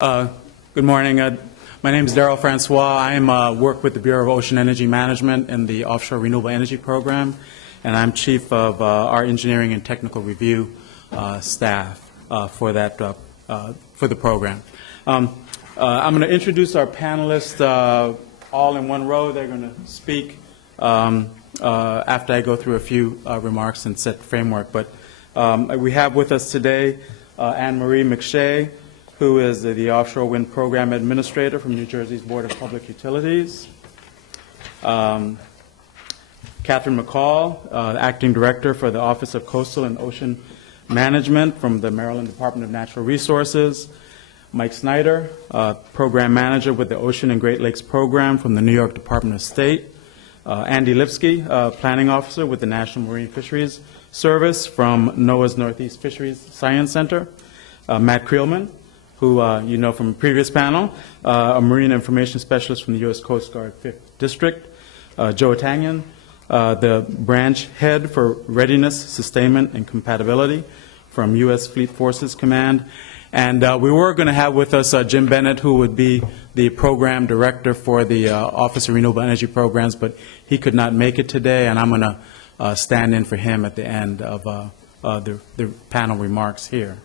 Good morning. My name is Darryl Francois. I work with the Bureau of Ocean Energy Management in the Offshore Renewable Energy Program, and I'm chief of our engineering and technical review staff for the program. I'm going to introduce our panelists all in one row. They're going to speak after I go through a few remarks and set the framework. But we have with us today Anne-Marie McShea, who is the Offshore Wind Program Administrator from New Jersey's Board of Public Utilities. Catherine McCall, Acting Director for the Office of Coastal and Ocean Management from the Maryland Department of Natural Resources. Mike Snyder, Program Manager with the Ocean and Great Lakes Program from the New York Department of State. Andy Lipsky, Planning Officer with the National Marine Fisheries Service from NOAA's Northeast Fisheries Science Center. Matt Creelman, who you know from a previous panel, a Marine Information Specialist from the U.S. Coast Guard 5th District. Joe Atangan, the Branch Head for Readiness, Sustainment, and Compatibility from U.S. Fleet Forces Command. And we were going to have with us Jim Bennett, who would be the Program Director for the Office of Renewable Energy Programs, but he could not make it today, and I'm going to stand in for him at the end of the panel remarks here.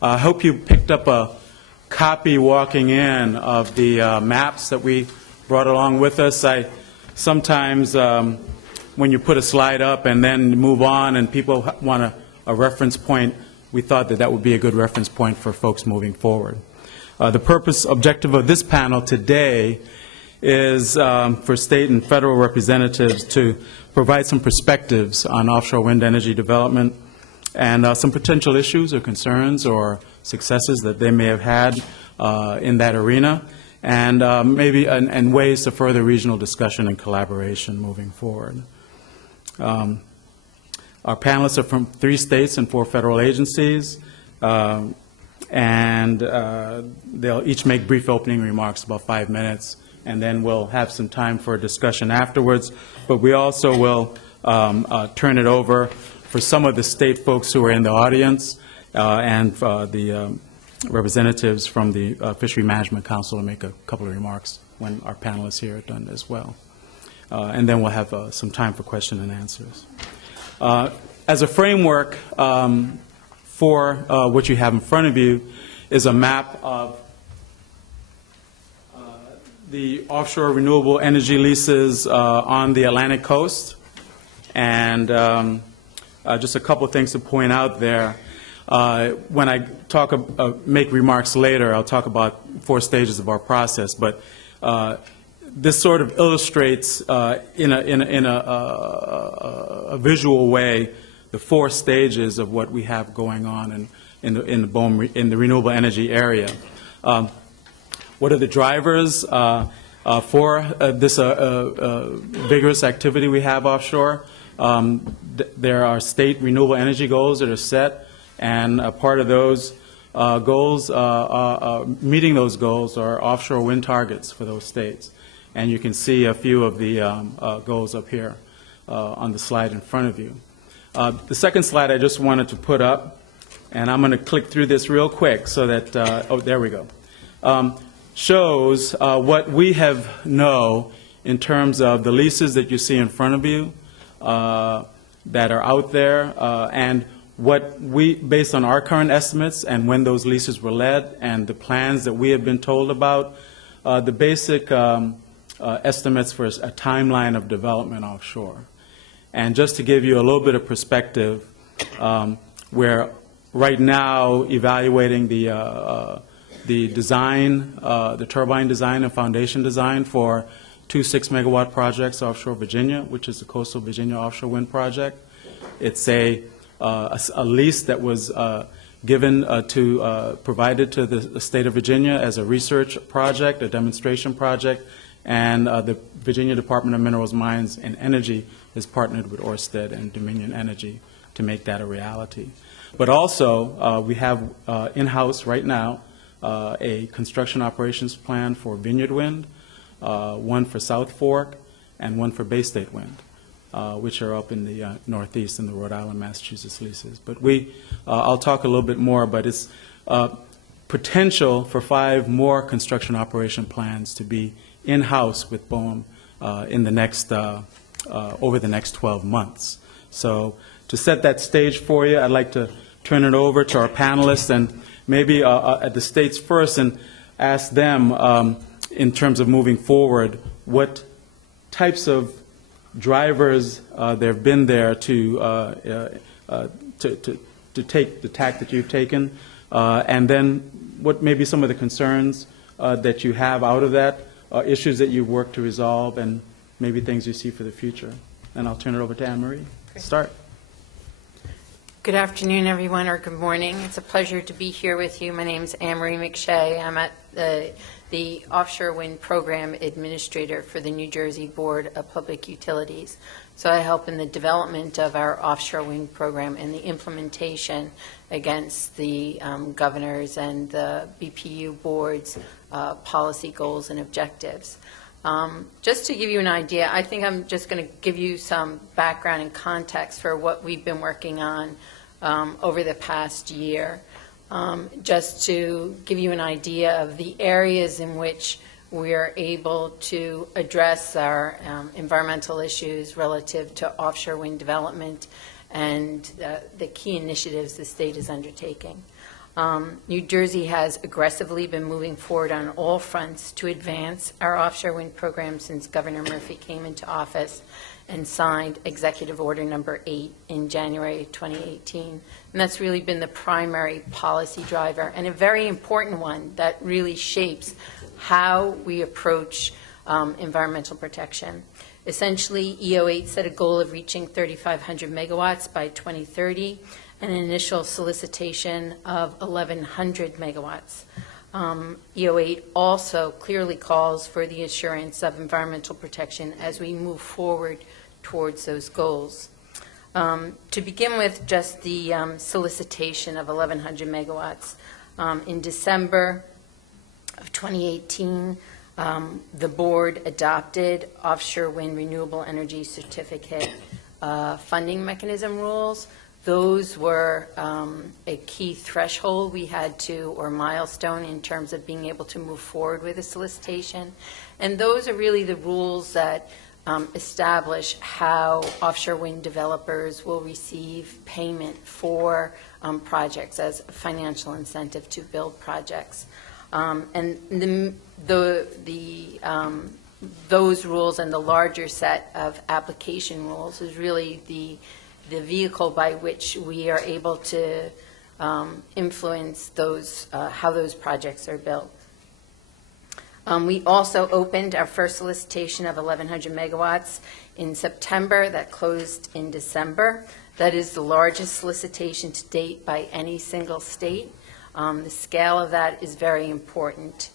I hope you picked up a copy walking in of the maps that we brought along with us. Sometimes when you put a slide up and then move on and people want a reference point, we thought that would be a good reference point for folks moving forward. The objective of this panel today is for state and federal representatives to provide some perspectives on offshore wind energy development and some potential issues or concerns or successes that they may have had in that arena, and maybe and ways to further regional discussion and collaboration moving forward. Our panelists are from 3 states and 4 federal agencies, and they'll each make brief opening remarks, about 5 minutes, and then we'll have some time for a discussion afterwards. But we also will turn it over for some of the state folks who are in the audience and the representatives from the Fishery Management Council to make a couple of remarks when our panelists here are done as well. And then we'll have some time for question and answers. As a framework for what you have in front of you is a map of the offshore renewable energy leases on the Atlantic coast. And just a couple of things to point out there. When I make remarks later, I'll talk about 4 stages of our process. But this sort of illustrates in a visual way the 4 stages of what we have going on in the renewable energy area. What are the drivers for this vigorous activity we have offshore? There are state renewable energy goals that are set, and a part of those goals, meeting those goals, are offshore wind targets for those states. And you can see a few of the goals up here on the slide in front of you. The second slide I just wanted to put up, and I'm going to click through this real quick so that, oh, there we go, shows what we know in terms of the leases that you see in front of you that are out there, and what we, based on our current estimates and when those leases were led and the plans that we have been told about, the basic estimates for a timeline of development offshore. And just to give you a little bit of perspective, we're right now evaluating the design, the turbine design and foundation design for 2 6-megawatt projects offshore Virginia, which is the Coastal Virginia Offshore Wind Project. It's a lease that was provided to the state of Virginia as a research project, a demonstration project, and the Virginia Department of Minerals, Mines, and Energy has partnered with Ørsted and Dominion Energy to make that a reality. But also, we have in-house right now a construction operations plan for Vineyard Wind, one for South Fork, and one for Bay State Wind, which are up in the Northeast in the Rhode Island, Massachusetts leases. But I'll talk a little bit more, but it's potential for 5 more construction operation plans to be in-house with BOEM in the next, over the next 12 months. So to set that stage for you, I'd like to turn it over to our panelists and maybe at the states first and ask them in terms of moving forward, what types of drivers there have been there to take the tack that you've taken, and then what may be some of the concerns that you have out of that, issues that you've worked to resolve, and maybe things you see for the future. And I'll turn it over to Anne-Marie. Start. Good afternoon, everyone, or good morning. It's a pleasure to be here with you. My name is Anne-Marie McShea. I'm at the Offshore Wind Program Administrator for the New Jersey Board of Public Utilities. So I help in the development of our offshore wind program and the implementation against the governors and the BPU board's policy goals and objectives. Just to give you an idea, I think I'm just going to give you some background and context for what we've been working on over the past year, just to give you an idea of the areas in which we are able to address our environmental issues relative to offshore wind development and the key initiatives the state is undertaking. New Jersey has aggressively been moving forward on all fronts to advance our offshore wind program since Governor Murphy came into office and signed Executive Order number 8 in January 2018. And that's really been the primary policy driver and a very important one that really shapes how we approach environmental protection. Essentially, EO8 set a goal of reaching 3,500 megawatts by 2030 and an initial solicitation of 1,100 megawatts. EO8 also clearly calls for the assurance of environmental protection as we move forward towards those goals. To begin with, just the solicitation of 1,100 megawatts. In December of 2018, the board adopted offshore wind renewable energy certificate funding mechanism rules. Those were a key threshold we had to, or milestone, in terms of being able to move forward with a solicitation. And those are really the rules that establish how offshore wind developers will receive payment for projects as a financial incentive to build projects. And those rules and the larger set of application rules is really the vehicle by which we are able to influence those, how those projects are built. We also opened our first solicitation of 1,100 megawatts in September. That closed in December. That is the largest solicitation to date by any single state. The scale of that is very important.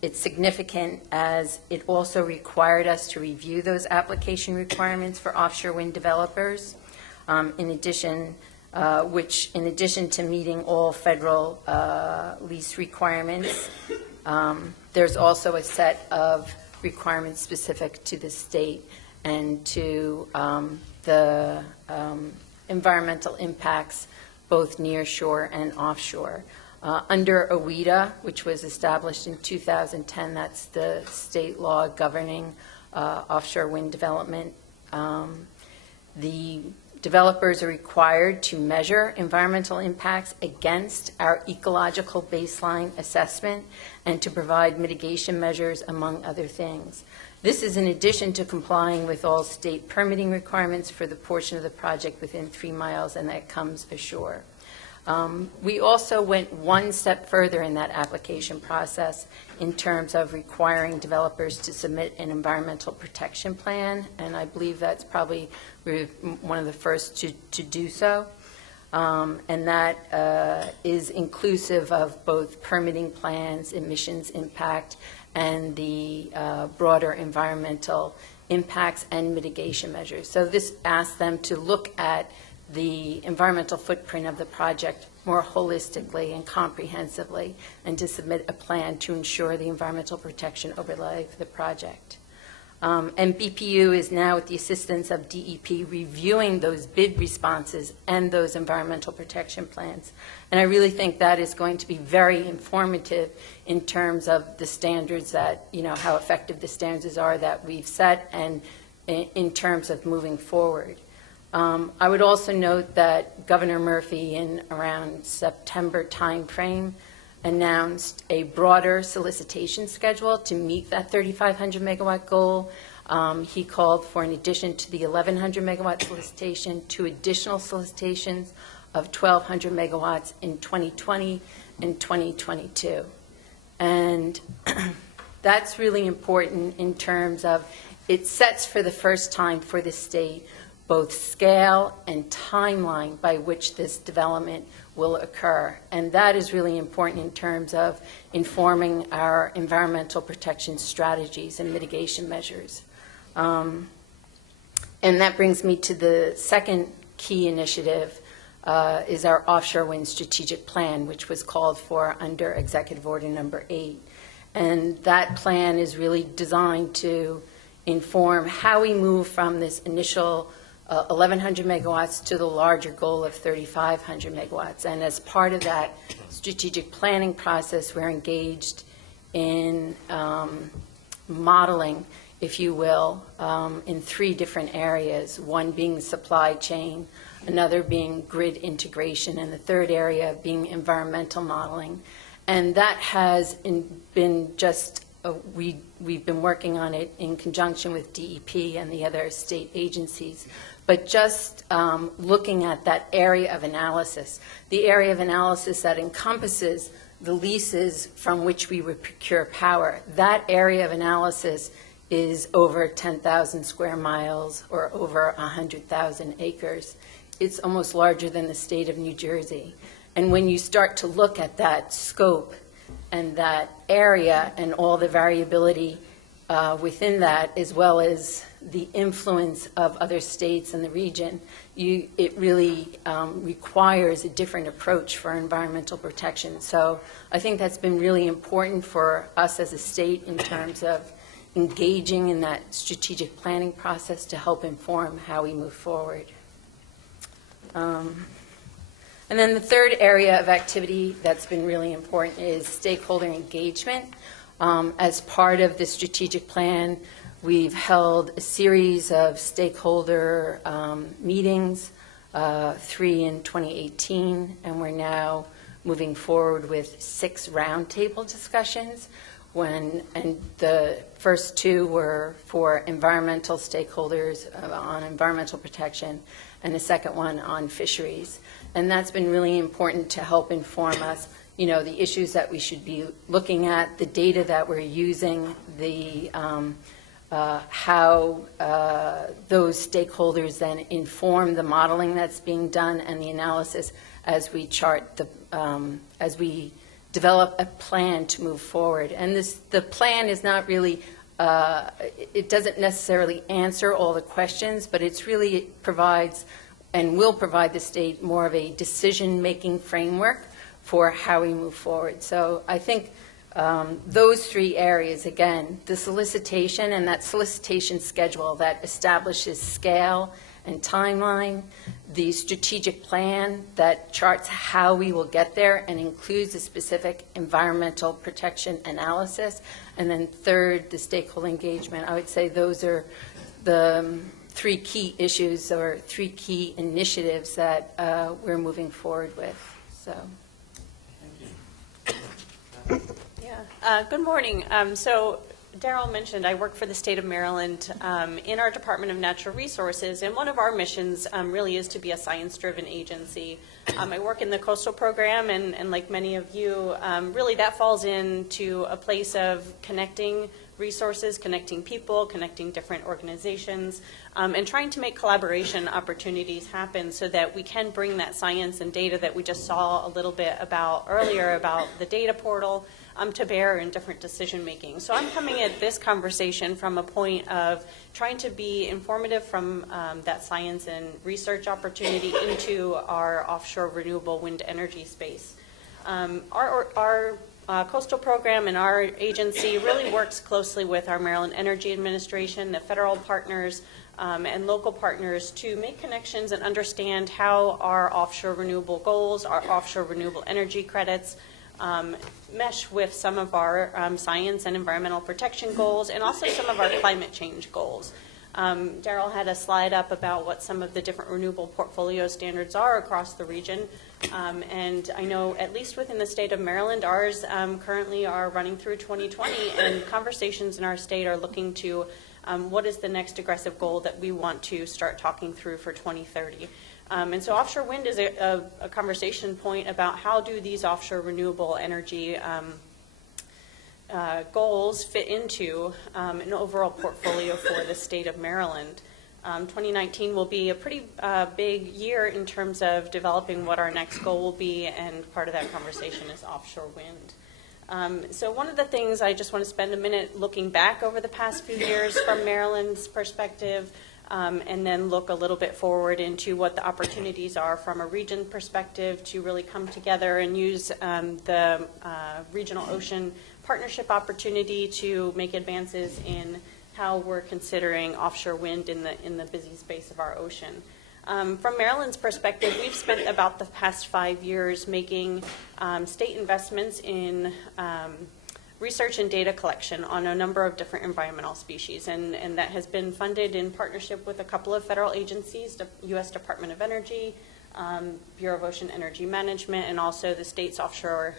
It's significant as it also required us to review those application requirements for offshore wind developers, in addition to meeting all federal lease requirements. There's also a set of requirements specific to the state and to the environmental impacts both near shore and offshore. Under OEDA, which was established in 2010, that's the state law governing offshore wind development, the developers are required to measure environmental impacts against our ecological baseline assessment and to provide mitigation measures, among other things. This is in addition to complying with all state permitting requirements for the portion of the project within 3 miles and that comes ashore. We also went one step further in that application process in terms of requiring developers to submit an environmental protection plan, and I believe that's probably one of the first to do so. And that is inclusive of both permitting plans, emissions impact, and the broader environmental impacts and mitigation measures. So this asks them to look at the environmental footprint of the project more holistically and comprehensively, and to submit a plan to ensure the environmental protection overlay for the project. And BPU is now, with the assistance of DEP, reviewing those bid responses and those environmental protection plans. And I really think that is going to be very informative in terms of the standards that, how effective the standards are that we've set, and in terms of moving forward. I would also note that Governor Murphy, in around September timeframe, announced a broader solicitation schedule to meet that 3,500 megawatt goal. He called for, in addition to the 1,100 megawatt solicitation, 2 additional solicitations of 1,200 megawatts in 2020 and 2022. And that's really important in terms of it sets for the first time for the state both scale and timeline by which this development will occur. And that is really important in terms of informing our environmental protection strategies and mitigation measures. And that brings me to the second key initiative, is our offshore wind strategic plan, which was called for under Executive Order number 8. And that plan is really designed to inform how we move from this initial 1,100 megawatts to the larger goal of 3,500 megawatts. And as part of that strategic planning process, we're engaged in modeling, if you will, in 3 different areas, one being supply chain, another being grid integration, and the third area being environmental modeling. And that has been just, we've been working on it in conjunction with DEP and the other state agencies. But just looking at that area of analysis, the area of analysis that encompasses the leases from which we would procure power, that area of analysis is over 10,000 square miles or over 100,000 acres. It's almost larger than the state of New Jersey. And when you start to look at that scope and that area and all the variability within that, as well as the influence of other states in the region, it really requires a different approach for environmental protection. So I think that's been really important for us as a state in terms of engaging in that strategic planning process to help inform how we move forward. And then the third area of activity that's been really important is stakeholder engagement. As part of the strategic plan, we've held a series of stakeholder meetings, 3 in 2018, and we're now moving forward with 6 roundtable discussions. And the first 2 were for environmental stakeholders on environmental protection, and the second one on fisheries. And that's been really important to help inform us, the issues that we should be looking at, the data that we're using, the how those stakeholders then inform the modeling that's being done and the analysis as we chart as we develop a plan to move forward. And the plan is not really, it doesn't necessarily answer all the questions, but it provides and will provide the state more of a decision-making framework for how we move forward. So I think those 3 areas, again, the solicitation and that solicitation schedule that establishes scale and timeline, the strategic plan that charts how we will get there and includes a specific environmental protection analysis, and then third, the stakeholder engagement. I would say those are the 3 key issues or 3 key initiatives that we're moving forward with. So. Yeah. Good morning. So Darryl mentioned I work for the state of Maryland in our Department of Natural Resources, and one of our missions really is to be a science-driven agency. I work in the coastal program, and like many of you, really that falls into a place of connecting resources, connecting people, connecting different organizations, and trying to make collaboration opportunities happen so that we can bring that science and data that we just saw a little bit about earlier about the data portal to bear in different decision making. So I'm coming at this conversation from a point of trying to be informative from that science and research opportunity into our offshore renewable wind energy space. Our coastal program and our agency really works closely with our Maryland Energy Administration, the federal partners, and local partners to make connections and understand how our offshore renewable goals, our offshore renewable energy credits, mesh with some of our science and environmental protection goals and also some of our climate change goals. Darryl had a slide up about what some of the different renewable portfolio standards are across the region. And I know at least within the state of Maryland, ours currently are running through 2020, and conversations in our state are looking to what is the next aggressive goal that we want to start talking through for 2030. And so offshore wind is a conversation point about how do these offshore renewable energy goals fit into an overall portfolio for the state of Maryland. 2019 will be a pretty big year in terms of developing what our next goal will be, and part of that conversation is offshore wind. So one of the things I just want to spend a minute looking back over the past few years from Maryland's perspective, and then look a little bit forward into what the opportunities are from a region perspective to really come together and use the regional ocean partnership opportunity to make advances in how we're considering offshore wind in the busy space of our ocean. From Maryland's perspective, we've spent about the past 5 years making state investments in research and data collection on a number of different environmental species, and that has been funded in partnership with a couple of federal agencies, the U.S. Department of Energy, Bureau of Ocean Energy Management, and also the state's offshore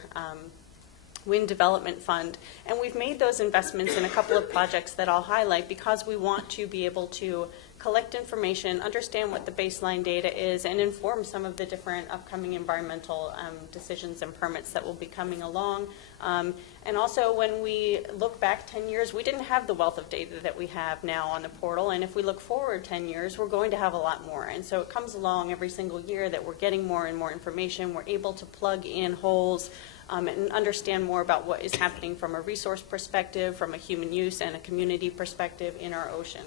Wind Development Fund. And we've made those investments in a couple of projects that I'll highlight because we want to be able to collect information, understand what the baseline data is, and inform some of the different upcoming environmental decisions and permits that will be coming along. And also, when we look back 10 years, we didn't have the wealth of data that we have now on the portal, and if we look forward 10 years, we're going to have a lot more. And so it comes along every single year that we're getting more and more information. We're able to plug in holes and understand more about what is happening from a resource perspective, from a human use and a community perspective in our ocean.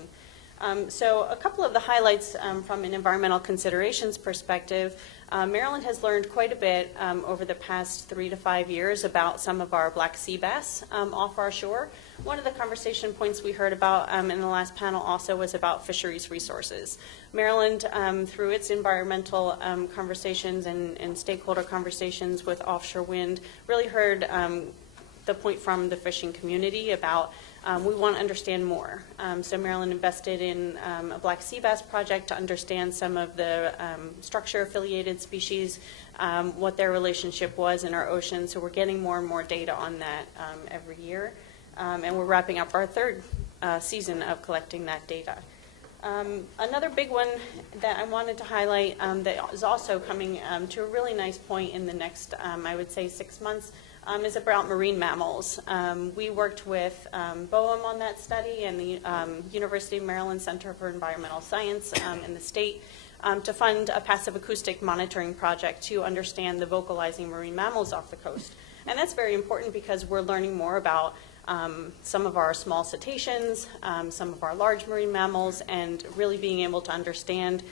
So a couple of the highlights from an environmental considerations perspective, Maryland has learned quite a bit over the past 3 to 5 years about some of our black sea bass off our shore. One of the conversation points we heard about in the last panel also was about fisheries resources. Maryland, through its environmental conversations and stakeholder conversations with offshore wind, really heard the point from the fishing community about we want to understand more. So Maryland invested in a black sea bass project to understand some of the structure-affiliated species, what their relationship was in our ocean. So we're getting more and more data on that every year. And we're wrapping up our third season of collecting that data. Another big one that I wanted to highlight that is also coming to a really nice point in the next, I would say, 6 months, is about marine mammals. We worked with BOEM on that study and the University of Maryland Center for Environmental Science in the state to fund a passive acoustic monitoring project to understand the vocalizing marine mammals off the coast. And that's very important because we're learning more about some of our small cetaceans, some of our large marine mammals, and really being able to understand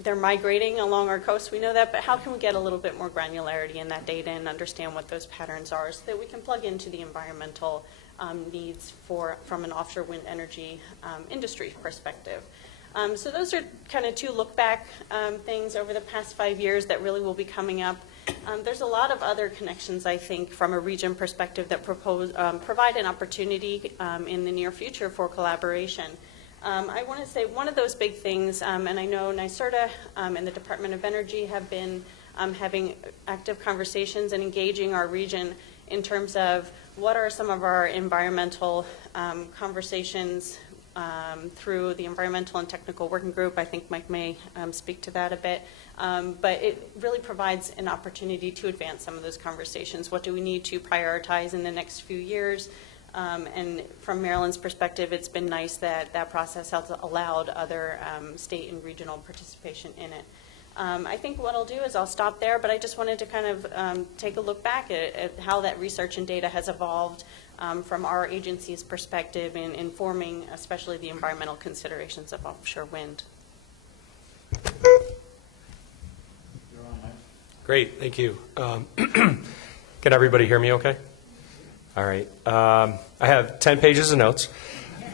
they're migrating along our coast, we know that, but how can we get a little bit more granularity in that data and understand what those patterns are so that we can plug into the environmental needs from an offshore wind energy industry perspective. So those are kind of 2 look-back things over the past 5 years that really will be coming up. There's a lot of other connections, I think, from a region perspective that provide an opportunity in the near future for collaboration. I want to say one of those big things, and I know NYSERDA and the Department of Energy have been having active conversations and engaging our region in terms of what are some of our environmental conversations through the Environmental and Technical Working Group. I think Mike may speak to that a bit. But it really provides an opportunity to advance some of those conversations. What do we need to prioritize in the next few years? And from Maryland's perspective, it's been nice that that process has allowed other state and regional participation in it. I think what I'll do is I'll stop there, but I just wanted to kind of take a look back at how that research and data has evolved from our agency's perspective in informing especially the environmental considerations of offshore wind. Great, thank you. Can everybody hear me okay? All right. I have 10 pages of notes.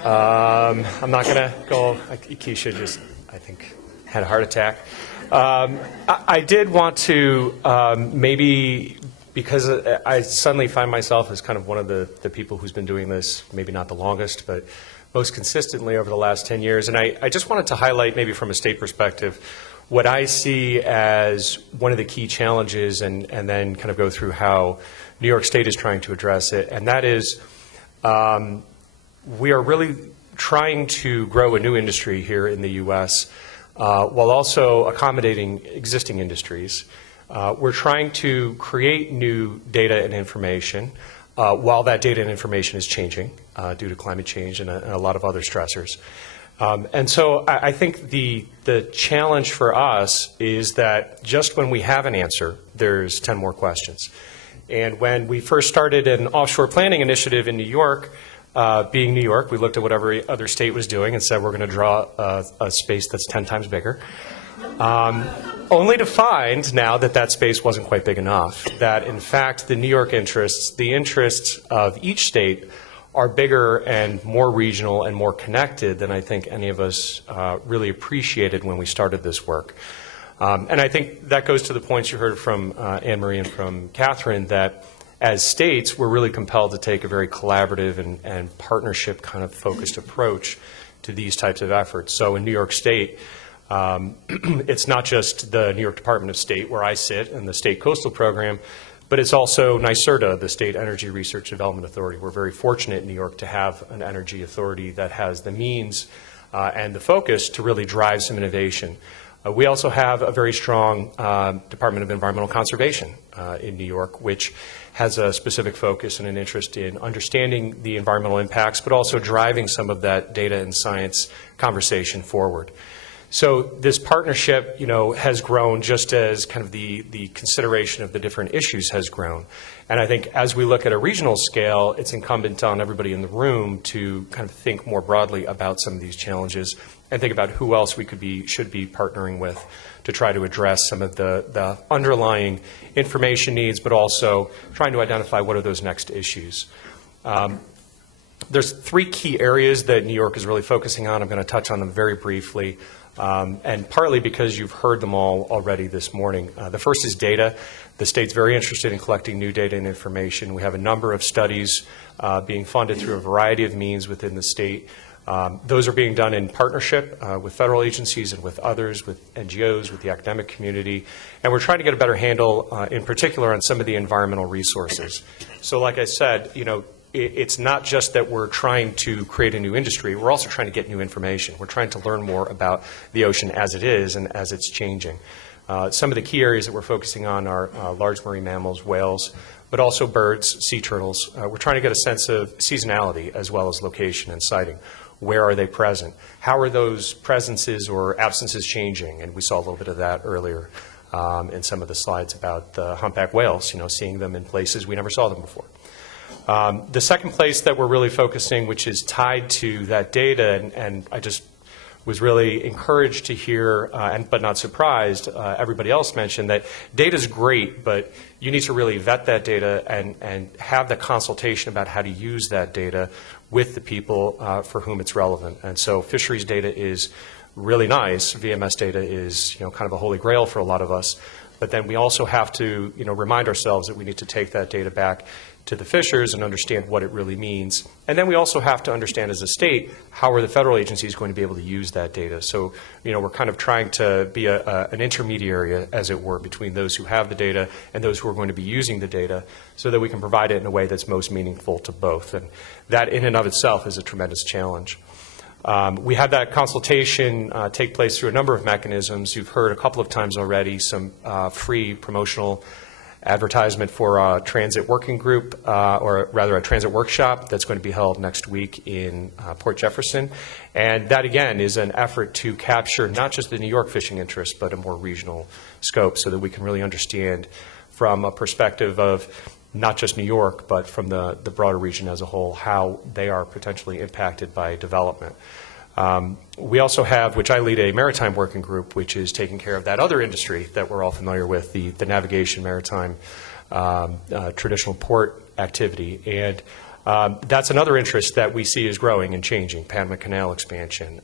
I'm not going to go, Keisha just, I think, had a heart attack. I did want to maybe, because I suddenly find myself as kind of one of the people who's been doing this, maybe not the longest, but most consistently over the last 10 years. And I just wanted to highlight, maybe from a state perspective, what I see as one of the key challenges, and then kind of go through how New York State is trying to address it. And that is, we are really trying to grow a new industry here in the U.S. While also accommodating existing industries. We're trying to create new data and information while that data and information is changing due to climate change and a lot of other stressors. And so I think the challenge for us is that just when we have an answer, there's 10 more questions. And when we first started an offshore planning initiative in New York, being New York, we looked at what every other state was doing and said we're going to draw a space that's 10 times bigger. Only to find now that that space wasn't quite big enough, that in fact the New York interests, the interests of each state are bigger and more regional and more connected than I think any of us really appreciated when we started this work. And I think that goes to the points you heard from Anne-Marie and from Catherine, that as states, we're really compelled to take a very collaborative and partnership kind of focused approach to these types of efforts. So in New York State, it's not just the New York Department of State where I sit and the State Coastal Program, but it's also NYSERDA, the State Energy Research Development Authority. We're very fortunate in New York to have an energy authority that has the means and the focus to really drive some innovation. We also have a very strong Department of Environmental Conservation in New York, which has a specific focus and an interest in understanding the environmental impacts, but also driving some of that data and science conversation forward. So this partnership, has grown just as kind of the consideration of the different issues has grown. And I think as we look at a regional scale, it's incumbent on everybody in the room to kind of think more broadly about some of these challenges and think about who else we should be partnering with to try to address some of the underlying information needs, but also trying to identify what are those next issues. There's 3 key areas that New York is really focusing on. I'm going to touch on them very briefly, and partly because you've heard them all already this morning. The first is data. The state's very interested in collecting new data and information. We have a number of studies being funded through a variety of means within the state. Those are being done in partnership with federal agencies and with others, with NGOs, with the academic community. And we're trying to get a better handle, in particular, on some of the environmental resources. So like I said, it's not just that we're trying to create a new industry. We're also trying to get new information. We're trying to learn more about the ocean as it is and as it's changing. Some of the key areas that we're focusing on are large marine mammals, whales, but also birds, sea turtles. We're trying to get a sense of seasonality as well as location and sighting. Where are they present? How are those presences or absences changing? And we saw a little bit of that earlier in some of the slides about the humpback whales, seeing them in places we never saw them before. The second place that we're really focusing, which is tied to that data, and I just was really encouraged to hear, but not surprised, everybody else mentioned that data is great, but you need to really vet that data and have the consultation about how to use that data with the people for whom it's relevant. And so fisheries data is really nice. VMS data is kind of a holy grail for a lot of us. But then we also have to remind ourselves that we need to take that data back to the fishers and understand what it really means. And then we also have to understand as a state, how are the federal agencies going to be able to use that data? So, we're kind of trying to be an intermediary, as it were, between those who have the data and those who are going to be using the data so that we can provide it in a way that's most meaningful to both. And that in and of itself is a tremendous challenge. We had that consultation take place through a number of mechanisms. You've heard a couple of times already some free promotional advertisement for a transit working group, or rather a transit workshop that's going to be held next week in Port Jefferson. And that, again, is an effort to capture not just the New York fishing interest, but a more regional scope so that we can really understand from a perspective of not just New York, but from the broader region as a whole, how they are potentially impacted by development. We also have, which I lead, a maritime working group, which is taking care of that other industry that we're all familiar with, the navigation, maritime traditional port activity. And that's another interest that we see is growing and changing. Panama Canal expansion,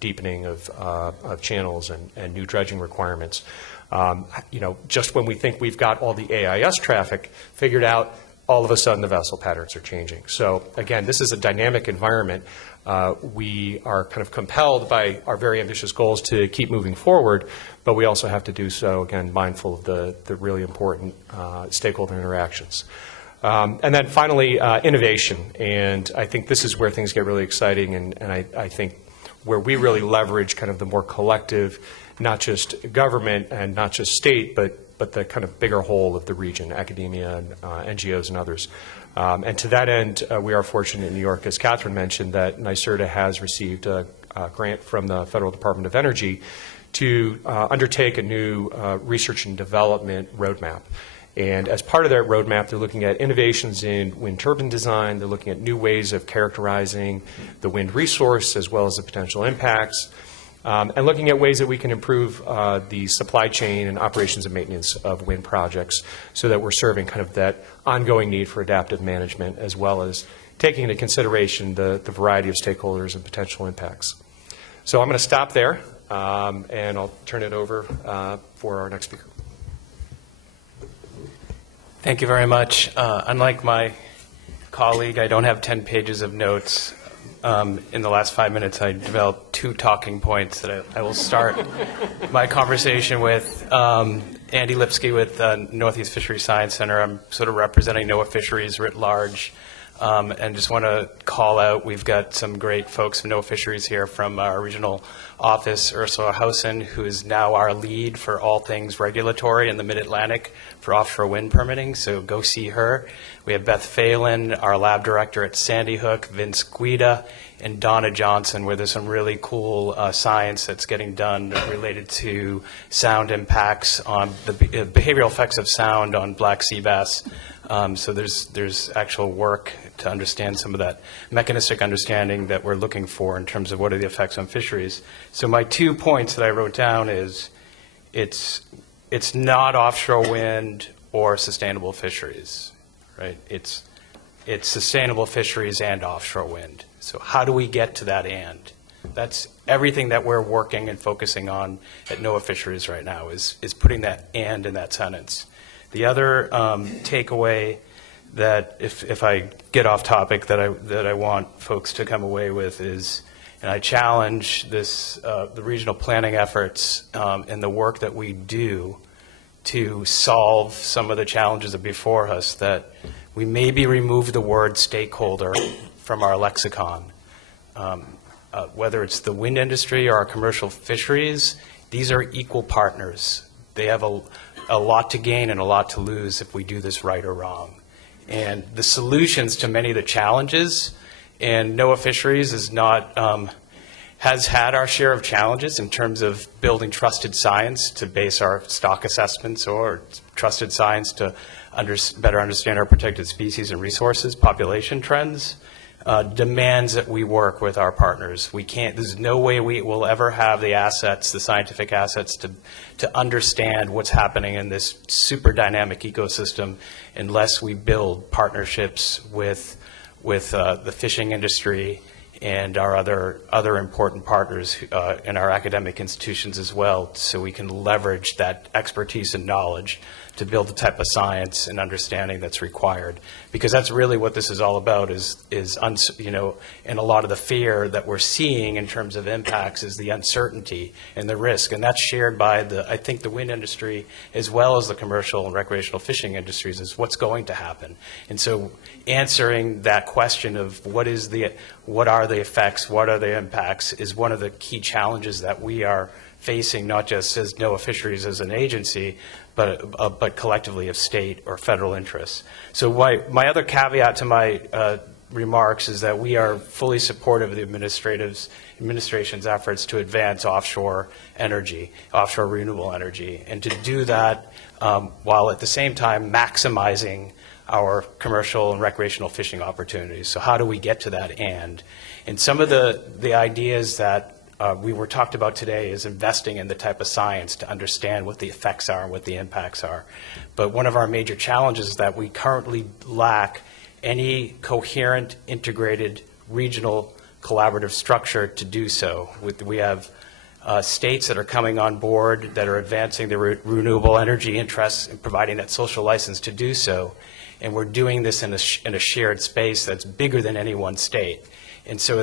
deepening of channels and new dredging requirements. Just when we think we've got all the AIS traffic figured out, all of a sudden the vessel patterns are changing. So again, this is a dynamic environment. We are kind of compelled by our very ambitious goals to keep moving forward, but we also have to do so, again, mindful of the really important stakeholder interactions. And then finally, innovation. And I think this is where things get really exciting, and I think where we really leverage kind of the more collective, not just government and not just state, but the kind of bigger whole of the region, academia and NGOs and others. And to that end, we are fortunate in New York, as Catherine mentioned, that NYSERDA has received a grant from the Federal Department of Energy to undertake a new research and development roadmap. And as part of that roadmap, they're looking at innovations in wind turbine design. They're looking at new ways of characterizing the wind resource as well as the potential impacts, and looking at ways that we can improve the supply chain and operations and maintenance of wind projects so that we're serving kind of that ongoing need for adaptive management, as well as taking into consideration the variety of stakeholders and potential impacts. So I'm going to stop there, and I'll turn it over for our next speaker. Thank you very much. Unlike my colleague, I don't have 10 pages of notes. In the last 5 minutes, I developed 2 talking points that I will start my conversation with. Andy Lipsky with Northeast Fisheries Science Center. I'm sort of representing NOAA Fisheries writ large. And just want to call out, we've got some great folks from NOAA Fisheries here from our regional office, Ursula Hausen, who is now our lead for all things regulatory in the Mid-Atlantic for offshore wind permitting, so go see her. We have Beth Phelan, our lab director at Sandy Hook, Vince Guida, and Donna Johnson, where there's some really cool science that's getting done related to sound impacts on the behavioral effects of sound on black sea bass. So there's actual work to understand some of that mechanistic understanding that we're looking for in terms of what are the effects on fisheries. So my 2 points that I wrote down is it's not offshore wind or sustainable fisheries, right? It's sustainable fisheries and offshore wind. So how do we get to that and? That's everything that we're working and focusing on at NOAA Fisheries right now is putting that and in that sentence. The other takeaway that, if I get off topic, that I want folks to come away with is, and I challenge this, the regional planning efforts and the work that we do to solve some of the challenges that are before us, that we maybe remove the word stakeholder from our lexicon. Whether it's the wind industry or our commercial fisheries, these are equal partners. They have a lot to gain and a lot to lose if we do this right or wrong. And the solutions to many of the challenges, and NOAA Fisheries is not, has had our share of challenges in terms of building trusted science to base our stock assessments, or trusted science to better understand our protected species and resources, population trends. Demands that we work with our partners. We can't, there's no way we will ever have the assets, the scientific assets to understand what's happening in this super dynamic ecosystem unless we build partnerships with the fishing industry and our other important partners in our academic institutions as well, so we can leverage that expertise and knowledge to build the type of science and understanding that's required. Because that's really what this is all about, and a lot of the fear that we're seeing in terms of impacts is the uncertainty and the risk. And that's shared by I think the wind industry as well as the commercial and recreational fishing industries, is what's going to happen. And so answering that question of what are the effects, what are the impacts, is one of the key challenges that we are facing, not just as NOAA Fisheries as an agency, but collectively of state or federal interests. So my other caveat to my remarks is that we are fully supportive of the administration's efforts to advance offshore energy, offshore renewable energy, and to do that while at the same time maximizing our commercial and recreational fishing opportunities. So how do we get to that and? And some of the ideas that we were talked about today is investing in the type of science to understand what the effects are and what the impacts are. But one of our major challenges is that we currently lack any coherent, integrated, regional collaborative structure to do so. We have states that are coming on board that are advancing their renewable energy interests and providing that social license to do so. And we're doing this in a shared space that's bigger than any one state. And so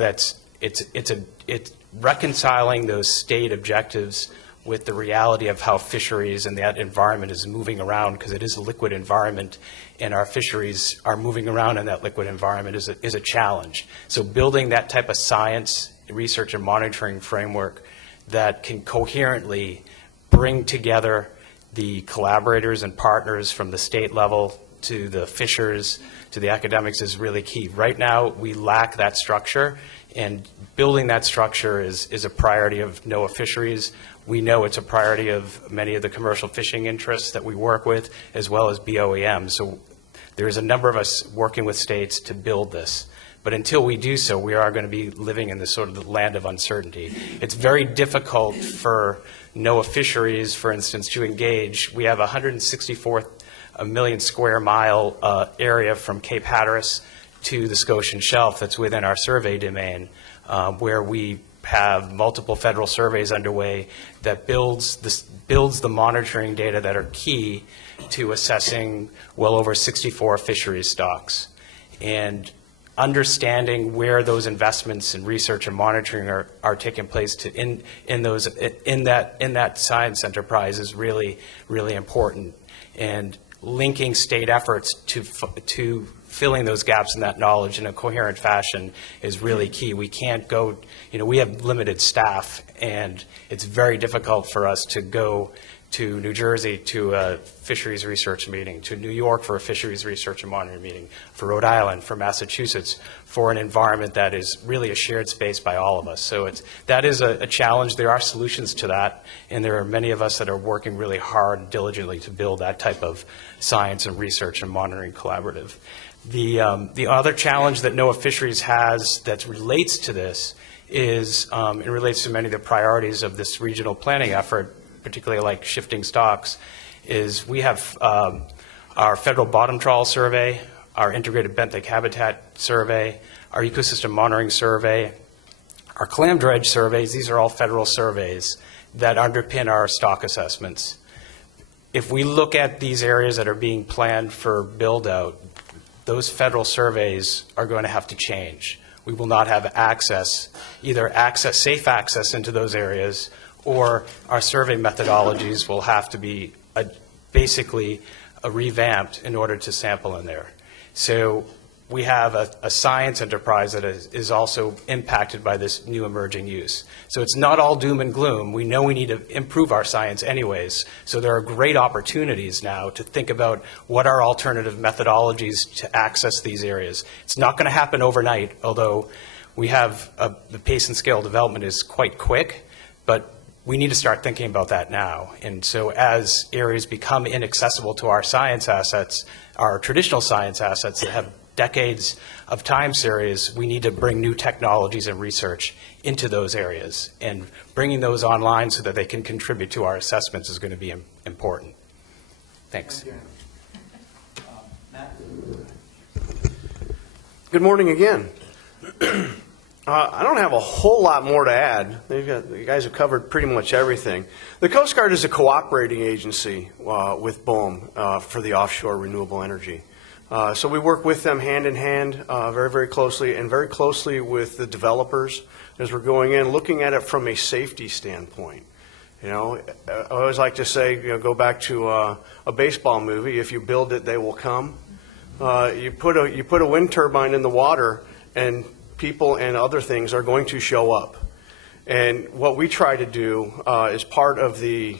it's reconciling those state objectives with the reality of how fisheries and that environment is moving around, because it is a liquid environment, and our fisheries are moving around in that liquid environment is a challenge. So building that type of science, research, and monitoring framework that can coherently bring together the collaborators and partners from the state level to the fishers to the academics is really key. Right now, we lack that structure, and building that structure is a priority of NOAA Fisheries. We know it's a priority of many of the commercial fishing interests that we work with, as well as BOEM. So there's a number of us working with states to build this. But until we do so, we are going to be living in this sort of land of uncertainty. It's very difficult for NOAA Fisheries, for instance, to engage. We have 164 million square mile area from Cape Hatteras to the Scotian Shelf that's within our survey domain, where we have multiple federal surveys underway that builds the monitoring data that are key to assessing well over 64 fisheries stocks. And understanding where those investments in research and monitoring are taking place in that science enterprise is really, really important. And linking state efforts to filling those gaps in that knowledge in a coherent fashion is really key. We can't go, we have limited staff, and it's very difficult for us to go to New Jersey to a fisheries research meeting, to New York for a fisheries research and monitoring meeting, for Rhode Island, for Massachusetts, for an environment that is really a shared space by all of us. So that is a challenge. There are solutions to that, and there are many of us that are working really hard and diligently to build that type of science and research and monitoring collaborative. The other challenge that NOAA Fisheries has that relates to this is, it relates to many of the priorities of this regional planning effort, particularly like shifting stocks, is we have our federal bottom trawl survey, our integrated benthic habitat survey, our ecosystem monitoring survey, our clam dredge surveys. These are all federal surveys that underpin our stock assessments. If we look at these areas that are being planned for build out, those federal surveys are going to have to change. We will not have safe access into those areas, or our survey methodologies will have to be basically revamped in order to sample in there. So we have a science enterprise that is also impacted by this new emerging use. So it's not all doom and gloom. We know we need to improve our science anyways. So there are great opportunities now to think about what are alternative methodologies to access these areas. It's not going to happen overnight, although we have the pace and scale of development is quite quick, but we need to start thinking about that now. And so as areas become inaccessible to our science assets, our traditional science assets that have decades of time series, we need to bring new technologies and research into those areas. And bringing those online so that they can contribute to our assessments is going to be important. Thanks. Matt? Good morning again. I don't have a whole lot more to add. You guys have covered pretty much everything. The Coast Guard is a cooperating agency with BOEM for the offshore renewable energy. So we work with them hand in hand very, very closely, and very closely with the developers as we're going in, looking at it from a safety standpoint. I always like to say, go back to a baseball movie, if you build it, they will come. You put a wind turbine in the water, and people and other things are going to show up. And what we try to do as part of the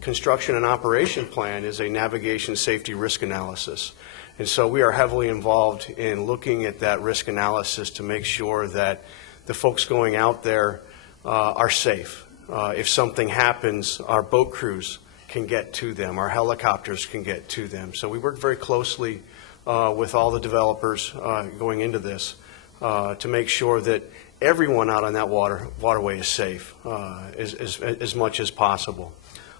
construction and operation plan is a navigation safety risk analysis. And so we are heavily involved in looking at that risk analysis to make sure that the folks going out there are safe. If something happens, our boat crews can get to them, our helicopters can get to them. So we work very closely with all the developers going into this. to make sure that everyone out on that waterway is safe as much as possible.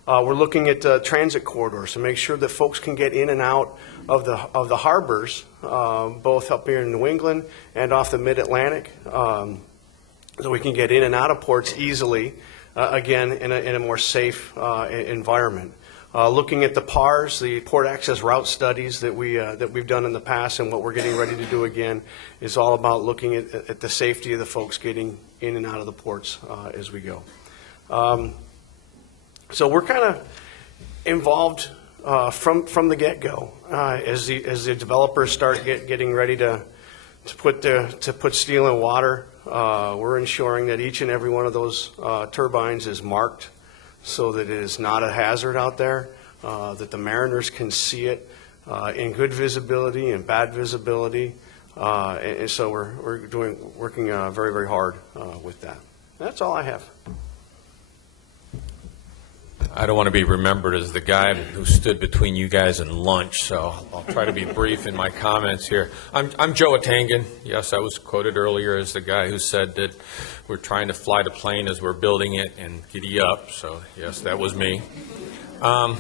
We're looking at transit corridors to make sure that folks can get in and out of the harbors, both up here in New England and off the Mid-Atlantic, so we can get in and out of ports easily, again, in a more safe environment. Looking at the PARs, the port access route studies that we've done in the past, and what we're getting ready to do again is all about looking at the safety of the folks getting in and out of the ports as we go. So we're kind of involved from the get-go as the developers start getting ready to put steel in water. We're ensuring that each and every one of those turbines is marked so that it is not a hazard out there, that the mariners can see it in good visibility and bad visibility, and so we're working very, very hard with that. That's all I have. I don't want to be remembered as the guy who stood between you guys and lunch, so I'll try to be brief in my comments here. I'm Joe Atangan. Yes, I was quoted earlier as the guy who said that we're trying to fly the plane as we're building it and giddy up, so yes, that was me. The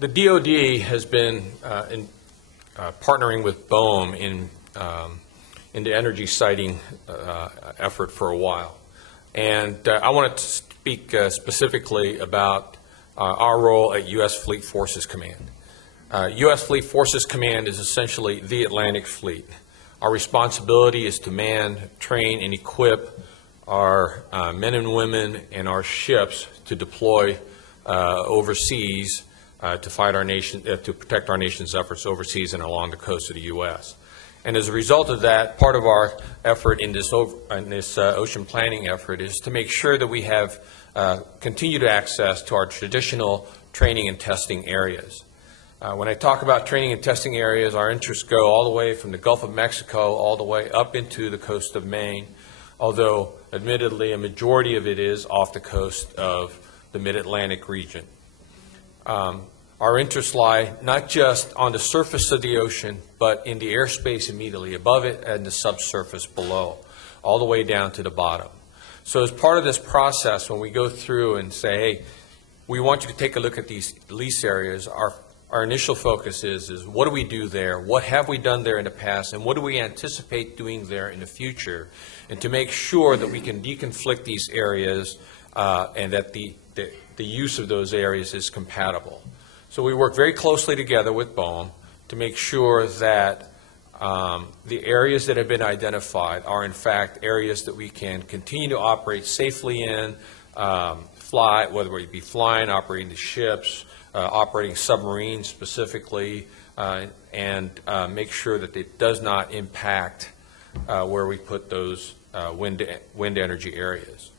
DOD has been partnering with BOEM in the energy siting effort for a while. And I want to speak specifically about our role at U.S. Fleet Forces Command. U.S. Fleet Forces Command is essentially the Atlantic Fleet. Our responsibility is to man, train, and equip our men and women and our ships to deploy overseas to fight our nation, to protect our nation's efforts overseas and along the coast of the U.S. And as a result of that, part of our effort in this ocean planning effort is to make sure that we have continued access to our traditional training and testing areas. When I talk about training and testing areas, our interests go all the way from the Gulf of Mexico all the way up into the coast of Maine, although admittedly a majority of it is off the coast of the Mid-Atlantic region. Our interests lie not just on the surface of the ocean, but in the airspace immediately above it and the subsurface below, all the way down to the bottom. So as part of this process, when we go through and say, hey, we want you to take a look at these lease areas, our initial focus is what do we do there, what have we done there in the past, and what do we anticipate doing there in the future, and to make sure that we can deconflict these areas and that the use of those areas is compatible. So we work very closely together with BOEM to make sure that the areas that have been identified are in fact areas that we can continue to operate safely in, fly, whether it be flying, operating the ships, operating submarines specifically, and make sure that it does not impact where we put those wind energy areas.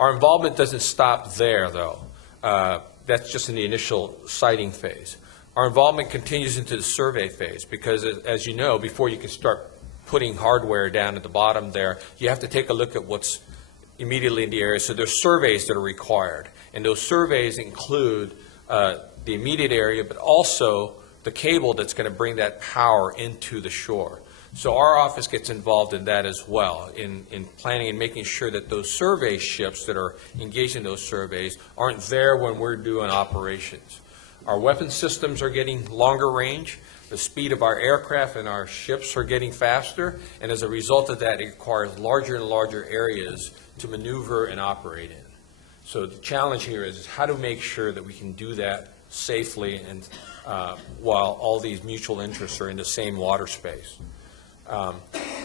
Our involvement doesn't stop there, though. That's just in the initial siting phase. Our involvement continues into the survey phase because, as you know, before you can start putting hardware down at the bottom there, you have to take a look at what's immediately in the area. So there's surveys that are required, and those surveys include the immediate area, but also the cable that's going to bring that power into the shore. So our office gets involved in that as well, in planning and making sure that those survey ships that are engaged in those surveys aren't there when we're doing operations. Our weapon systems are getting longer range. The speed of our aircraft and our ships are getting faster, and as a result of that, it requires larger and larger areas to maneuver and operate in. So the challenge here is how to make sure that we can do that safely and while all these mutual interests are in the same water space.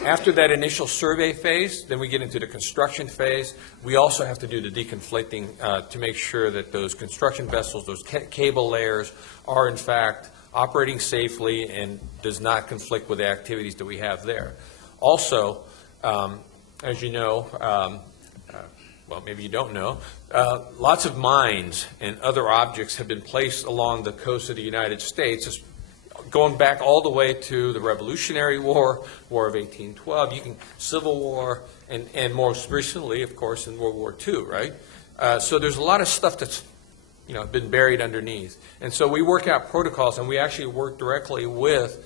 After that initial survey phase, then we get into the construction phase. We also have to do the deconflicting to make sure that those construction vessels, those cable layers, are in fact operating safely and does not conflict with the activities that we have there. Also, as you know, well, maybe you don't know, lots of mines and other objects have been placed along the coast of the United States, going back all the way to the Revolutionary War, War of 1812, Civil War, and most recently, of course, in World War II, right? So there's a lot of stuff that's been buried underneath. And so we work out protocols, and we actually work directly with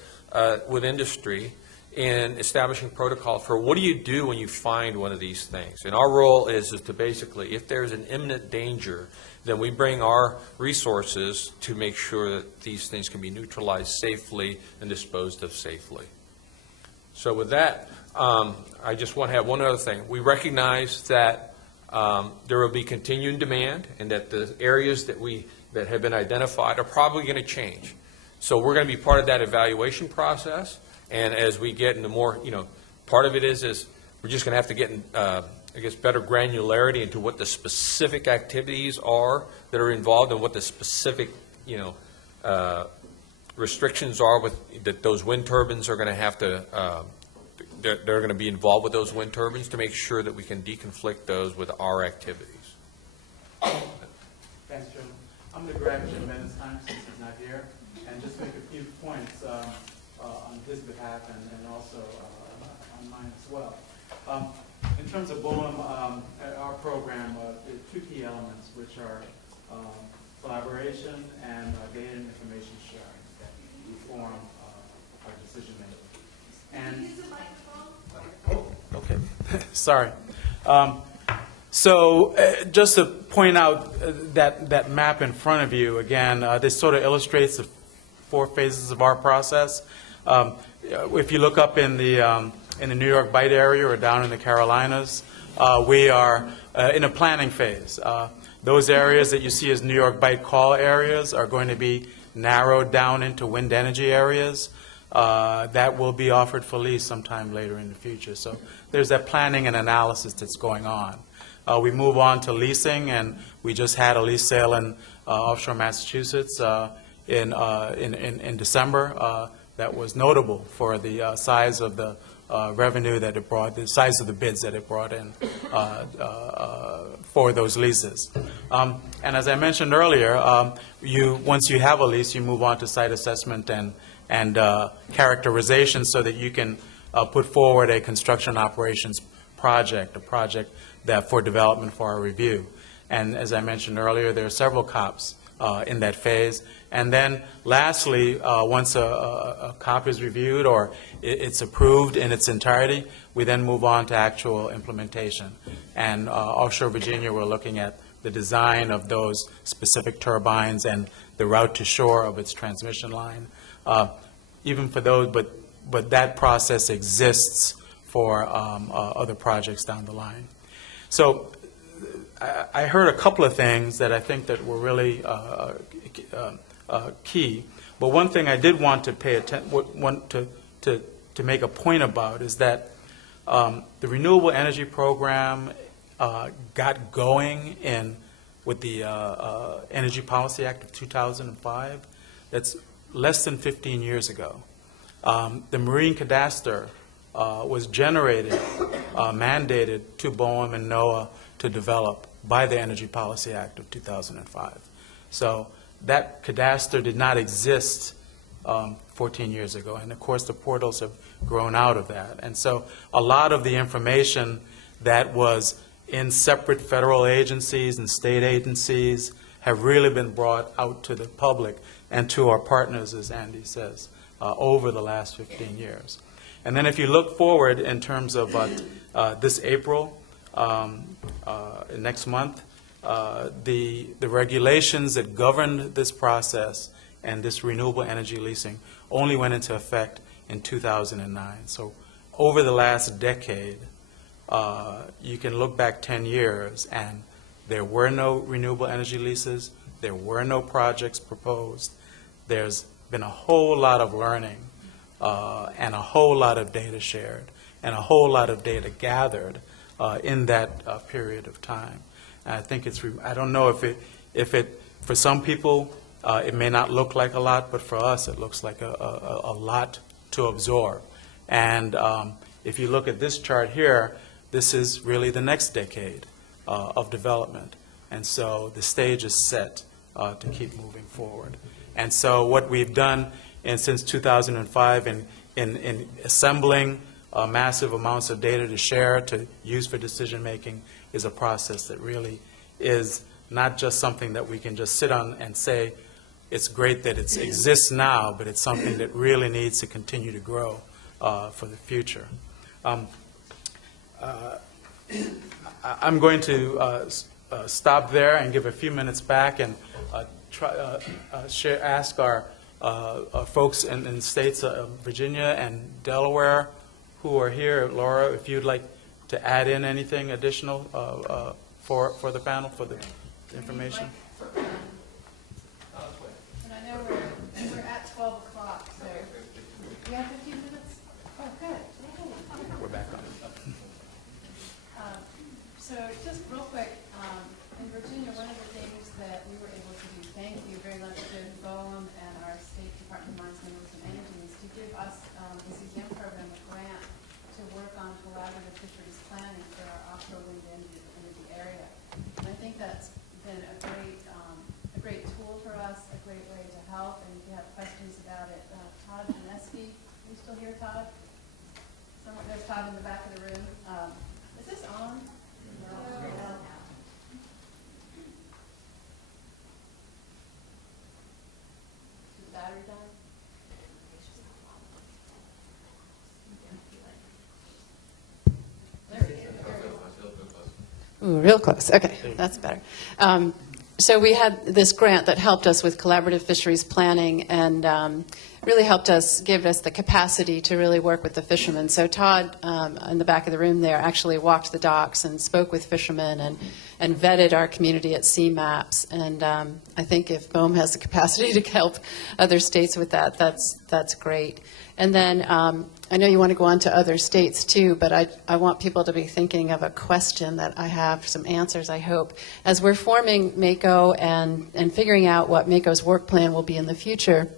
industry in establishing protocol for what do you do when you find one of these things. And our role is to basically, if there's an imminent danger, then we bring our resources to make sure that these things can be neutralized safely and disposed of safely. So with that, I just want to have one other thing. We recognize that there will be continuing demand and that the areas that have been identified are probably going to change. So we're going to be part of that evaluation process. And as we get into more, part of it is we're just going to have to get, I guess, better granularity into what the specific activities are that are involved and what the specific, restrictions are with that those wind turbines are going to have to, they're going to be involved with those wind turbines to make sure that we can deconflict those with our activities. Thanks, Jim. I'm going to grab Jim Bennett's time since he's not here, and just make a few points on his behalf and also on mine as well. In terms of BOEM, our program, there are two key elements, which are collaboration and data and information sharing that inform our decision making. And okay, sorry. So just to point out that map in front of you again, this sort of illustrates the 4 phases of our process. If you look up in the New York Bight area or down in the Carolinas, we are in a planning phase. Those areas that you see as New York Bight call areas are going to be narrowed down into wind energy areas that will be offered for lease sometime later in the future. So there's that planning and analysis that's going on. We move on to leasing, and we just had a lease sale in offshore Massachusetts in December. That was notable for the size of the revenue that it brought, the size of the bids that it brought in for those leases. And as I mentioned earlier, once you have a lease, you move on to site assessment and characterization so that you can put forward a construction operations project, a project that for development for our review. And as I mentioned earlier, there are several COPs in that phase. And then lastly, once a COP is reviewed or it's approved in its entirety, we then move on to actual implementation. And offshore Virginia, we're looking at the design of those specific turbines and the route to shore of its transmission line. Even for those, but that process exists for other projects down the line. So I heard a couple of things that I think that were really key. But one thing I did want to pay to make a point about is that the Renewable Energy Program got going with the Energy Policy Act of 2005. That's less than 15 years ago. The Marine Cadastre was generated, mandated to BOEM and NOAA to develop by the Energy Policy Act of 2005. So that cadastre did not exist 14 years ago. And of course, the portals have grown out of that. And so a lot of the information that was in separate federal agencies and state agencies have really been brought out to the public and to our partners, as Andy says, over the last 15 years. And then if you look forward in terms of this April, next month, the regulations that governed this process and this renewable energy leasing only went into effect in 2009. So over the last decade, you can look back 10 years and there were no renewable energy leases, there were no projects proposed. There's been a whole lot of learning and a whole lot of data shared and a whole lot of data gathered in that period of time. And I think I don't know if it, for some people, it may not look like a lot, but for us, it looks like a lot to absorb. And if you look at this chart here, this is really the next decade of development. And so the stage is set to keep moving forward. And so what we've done since 2005 in assembling massive amounts of data to share, to use for decision making, is a process that really is not just something that we can just sit on and say, it's great that it exists now, but it's something that really needs to continue to grow for the future. I'm going to stop there and give a few minutes back and ask our folks in the states of Virginia and Delaware who are here, Laura, if you'd like to add in anything additional for the panel, for the information. And I know we're at 12 o'clock, so we have 15 minutes? Oh, good. We're back on. So just real quick, in Virginia, one of the things that we were able to do, thank you very much to BOEM and our State Department of Mines, Minerals, and Energy, is to give us this exam program a grant to work on collaborative fisheries planning for our offshore wind energy area. And I think that's been a great tool for us, a great way to help. And if you have questions about it, Todd Lipsky, are you still here, Todd? There's Todd in the back of the room. Is this on? No. Is the battery done? Ooh, real close. Okay, that's better. So we had this grant that helped us with collaborative fisheries planning and really helped us, give us the capacity to really work with the fishermen. So Todd, in the back of the room there, actually walked the docks and spoke with fishermen and vetted our community at sea maps. And I think if BOEM has the capacity to help other states with that, that's great. And then I know you want to go on to other states too, but I want people to be thinking of a question that I have, some answers, I hope. As we're forming MACO and figuring out what MACO's work plan will be in the future,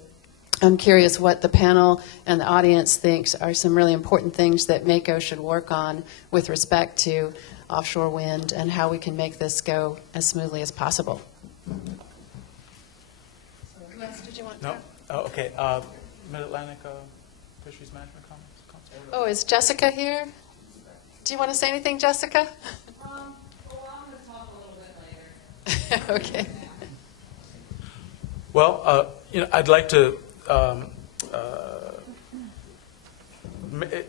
I'm curious what the panel and the audience thinks are some really important things that MACO should work on with respect to offshore wind and how we can make this go as smoothly as possible. So who else did you want to? No? Oh, okay. Mid-Atlantic Fisheries Management Council? Oh, is Jessica here? Do you want to say anything, Jessica? Well, I'm going to talk a little bit later. Okay. Well, I'd like to,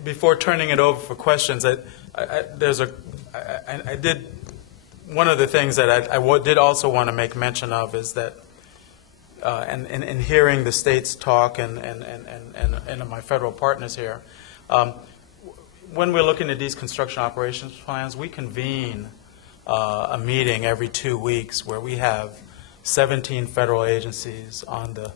before turning it over for questions, one of the things that I did also want to make mention of is that, and in hearing the states talk and my federal partners here, when we're looking at these construction operations plans, we convene a meeting every 2 weeks where we have 17 federal agencies on the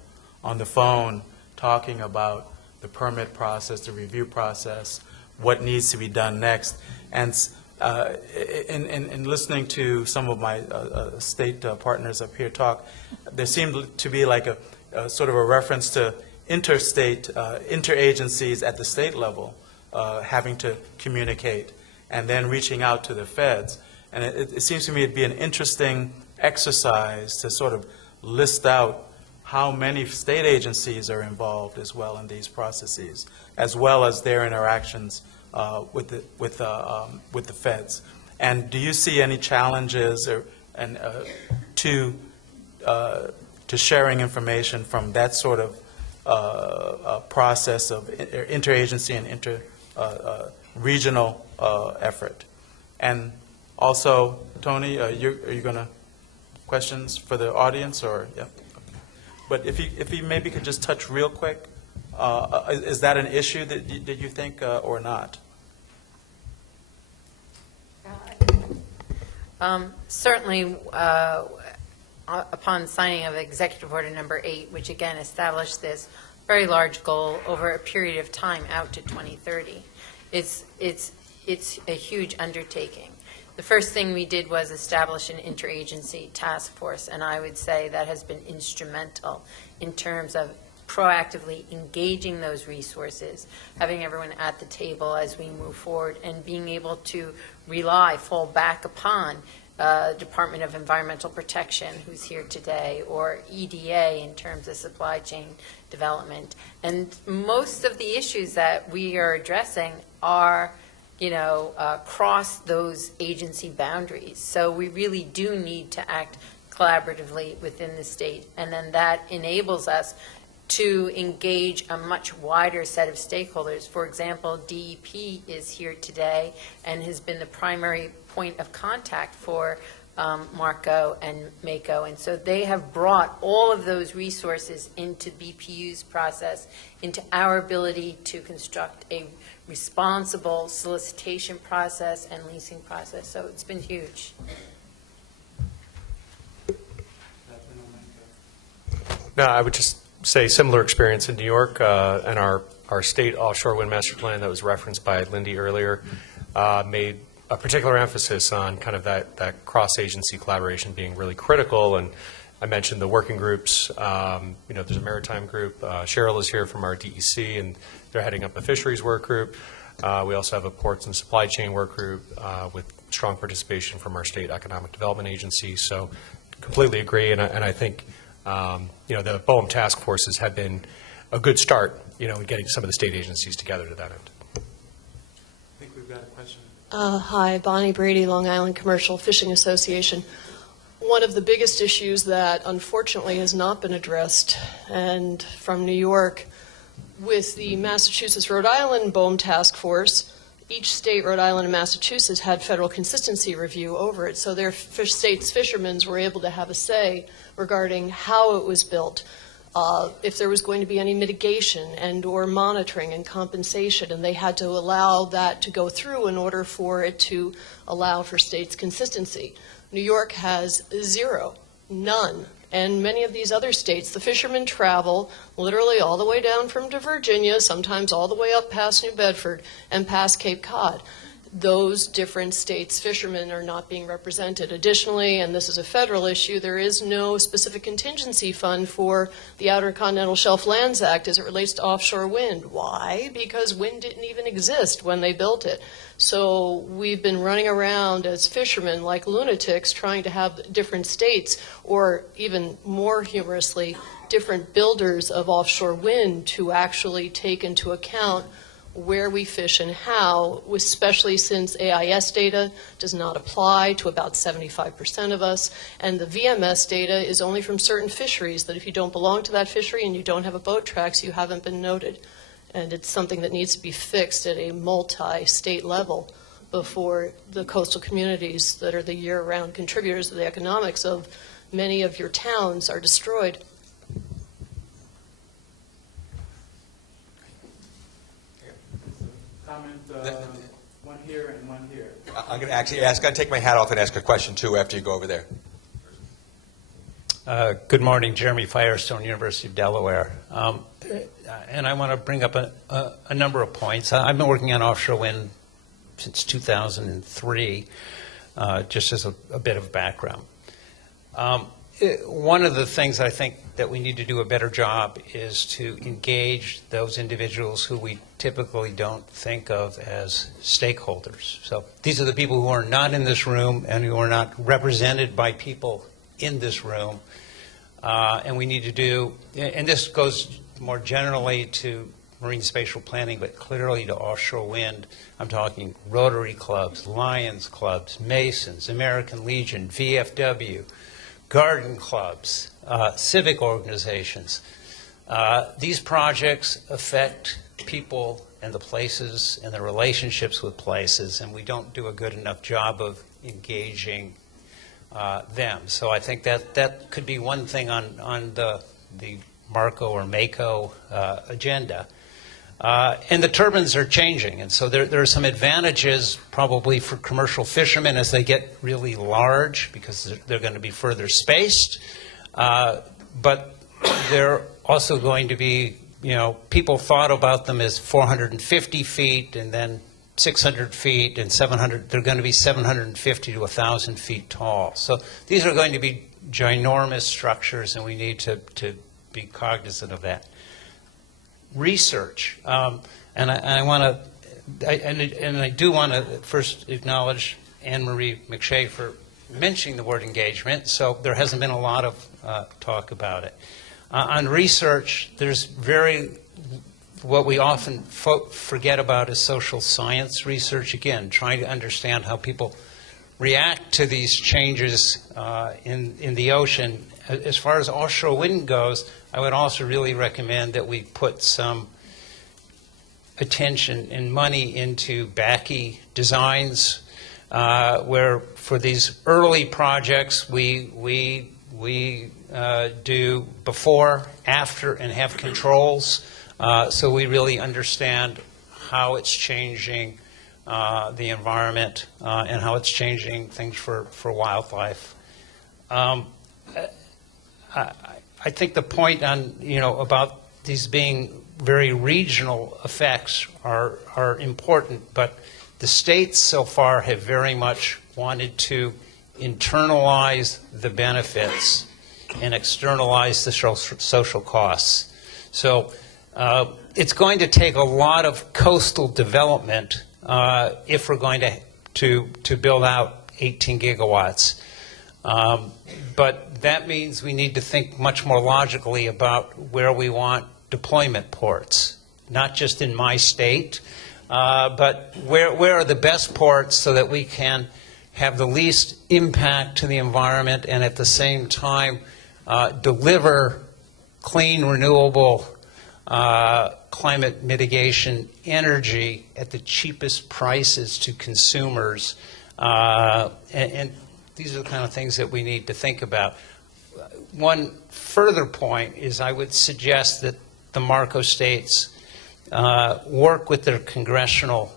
phone talking about the permit process, the review process, what needs to be done next. And in listening to some of my state partners up here talk, there seemed to be like a sort of a reference to interagencies at the state level having to communicate and then reaching out to the feds. And it seems to me it'd be an interesting exercise to sort of list out how many state agencies are involved as well in these processes, as well as their interactions with the feds. And do you see any challenges to sharing information from that sort of process of interagency and regional effort? And also, Tony, are you going to questions for the audience, or yeah? But if you maybe could just touch real quick, is that an issue that you think or not? Certainly, upon signing of Executive Order Number 8, which again established this very large goal over a period of time out to 2030, it's a huge undertaking. The first thing we did was establish an interagency task force, and I would say that has been instrumental in terms of proactively engaging those resources, having everyone at the table as we move forward, and being able to fall back upon Department of Environmental Protection, who's here today, or EDA in terms of supply chain development. And most of the issues that we are addressing are cross those agency boundaries. So we really do need to act collaboratively within the state, and then that enables us to engage a much wider set of stakeholders. For example, DEP is here today and has been the primary point of contact for Marco and Mako, and so they have brought all of those resources into BPU's process, into our ability to construct a responsible solicitation process and leasing process. So it's been huge. No, I would just say similar experience in New York and our state offshore wind master plan that was referenced by Lindy earlier made a particular emphasis on kind of that cross-agency collaboration being really critical. And I mentioned the working groups. There's a maritime group. Cheryl is here from our DEC, and they're heading up a fisheries work group. We also have a ports and supply chain work group with strong participation from our state economic development agency. So completely agree, and I think the BOEM task forces have been a good start, in getting some of the state agencies together to that end. I think we've got a question. Hi, Bonnie Brady, Long Island Commercial Fishing Association. One of the biggest issues that unfortunately has not been addressed, and from New York, with the Massachusetts-Rhode Island BOEM task force, each state, Rhode Island and Massachusetts, had federal consistency review over it, so their state's fishermen were able to have a say regarding how it was built, if there was going to be any mitigation and or monitoring and compensation, and they had to allow that to go through in order for it to allow for states' consistency. New York has zero, none. And many of these other states, the fishermen travel literally all the way down from to Virginia, sometimes all the way up past New Bedford and past Cape Cod. Those different states' fishermen are not being represented. Additionally, and this is a federal issue, there is no specific contingency fund for the Outer Continental Shelf Lands Act as it relates to offshore wind. Why? Because wind didn't even exist when they built it. So we've been running around as fishermen like lunatics trying to have different states, or even more humorously, different builders of offshore wind to actually take into account where we fish and how, especially since AIS data does not apply to about 75% of us, and the VMS data is only from certain fisheries, that if you don't belong to that fishery and you don't have a boat tracks, you haven't been noted. And it's something that needs to be fixed at a multi-state level before the coastal communities that are the year-round contributors to the economics of many of your towns are destroyed. Comment, one here and one here. I'm going to actually ask, I'm going to take my hat off and ask a question too after you go over there. Good morning, Jeremy Firestone, University of Delaware. And I want to bring up a number of points. I've been working on offshore wind since 2003, just as a bit of background. One of the things I think that we need to do a better job is to engage those individuals who we typically don't think of as stakeholders. So these are the people who are not in this room and who are not represented by people in this room. And we need to do, and this goes more generally to marine spatial planning, but clearly to offshore wind. I'm talking Rotary clubs, Lions clubs, Masons, American Legion, VFW, garden clubs, civic organizations. These projects affect people and the places and the relationships with places, and we don't do a good enough job of engaging them. So I think that could be one thing on the Marco or Mako agenda. And the turbines are changing, and so there are some advantages probably for commercial fishermen as they get really large because they're going to be further spaced. But they're also going to be, people thought about them as 450 feet and then 600 feet and 700. They're going to be 750 to 1,000 feet tall. So these are going to be ginormous structures, and we need to be cognizant of that. Research, and I do want to first acknowledge Anne-Marie McShea for mentioning the word engagement. So there hasn't been a lot of talk about it. On research, there's what we often forget about is social science research. Again, trying to understand how people react to these changes in the ocean as far as offshore wind goes, I would also really recommend that we put some attention and money into BACI designs, where for these early projects we do before, after, and have controls, so we really understand how it's changing the environment and how it's changing things for wildlife. I think the point on, about these being very regional effects are important, but the states so far have very much wanted to internalize the benefits and externalize the social costs. So it's going to take a lot of coastal development if we're going to build out 18 gigawatts. But that means we need to think much more logically about where we want deployment ports, not just in my state, but where are the best ports so that we can have the least impact to the environment and at the same time deliver clean, renewable, climate mitigation energy at the cheapest prices to consumers. And these are the kind of things that we need to think about. One further point is I would suggest that the Marco states work with their congressional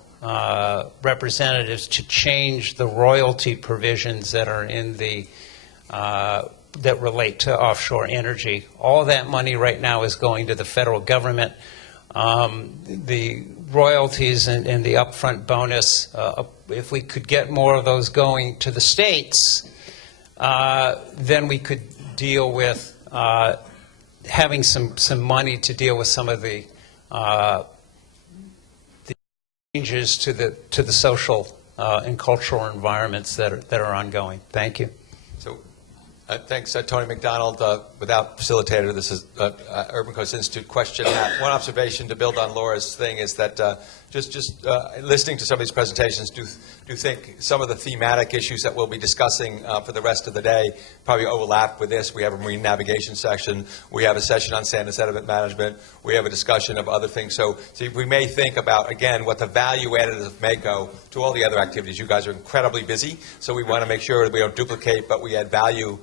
representatives to change the royalty provisions that are in the that relate to offshore energy. All that money right now is going to the federal government. The royalties and the upfront bonus, if we could get more of those going to the states, then we could deal with having some money to deal with some of the changes to the social and cultural environments that are ongoing. Thank you. So, thanks, Tony McDonald. Without facilitator, this is Urban Coast Institute question. One observation to build on Laura's thing is that just listening to some of these presentations, do think some of the thematic issues that we'll be discussing for the rest of the day probably overlap with this. We have a marine navigation session. We have a session on sand and sediment management. We have a discussion of other things. So we may think about, again, what the value added is of MACO to all the other activities. You guys are incredibly busy, so we want to make sure that we don't duplicate, but we add value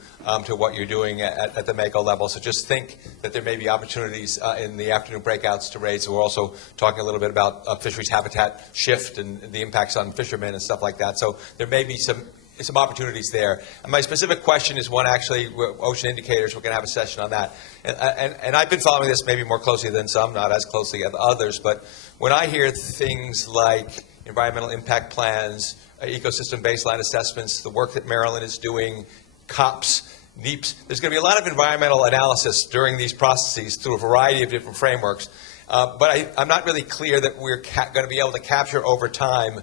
to what you're doing at the MACO level. So just think that there may be opportunities in the afternoon breakouts to raise. So we're also talking a little bit about fisheries habitat shift and the impacts on fishermen and stuff like that. So there may be some opportunities there. And my specific question is one actually, ocean indicators, we're going to have a session on that. And I've been following this maybe more closely than some, not as closely as others, but when I hear things like environmental impact plans, ecosystem baseline assessments, the work that Maryland is doing, COPs, NEPs, there's going to be a lot of environmental analysis during these processes through a variety of different frameworks. But I'm not really clear that we're going to be able to capture over time,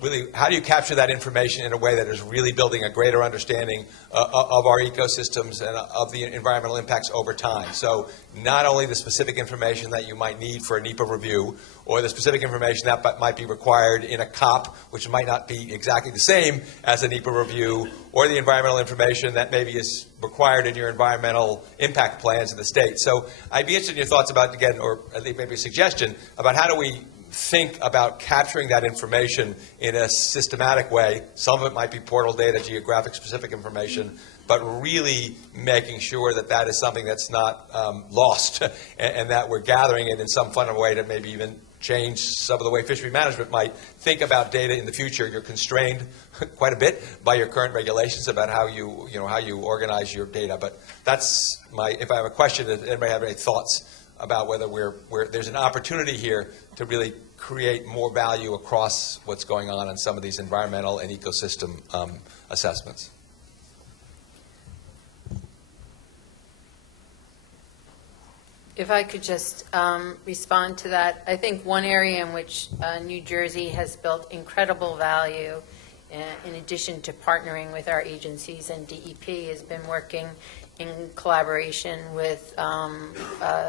really, how do you capture that information in a way that is really building a greater understanding of our ecosystems and of the environmental impacts over time? So not only the specific information that you might need for a NEPA review, or the specific information that might be required in a COP, which might not be exactly the same as a NEPA review, or the environmental information that maybe is required in your environmental impact plans in the state. So I'd be interested in your thoughts about, again, or at least maybe a suggestion about how do we think about capturing that information in a systematic way. Some of it might be portal data, geographic specific information, but really making sure that that is something that's not lost and that we're gathering it in some fun way to maybe even change some of the way fishery management might think about data in the future. You're constrained quite a bit by your current regulations about how you organize your data. But that's if I have a question, does anybody have any thoughts about whether there's an opportunity here to really create more value across what's going on in some of these environmental and ecosystem assessments? If I could just respond to that, I think one area in which New Jersey has built incredible value, in addition to partnering with our agencies and DEP, has been working in collaboration with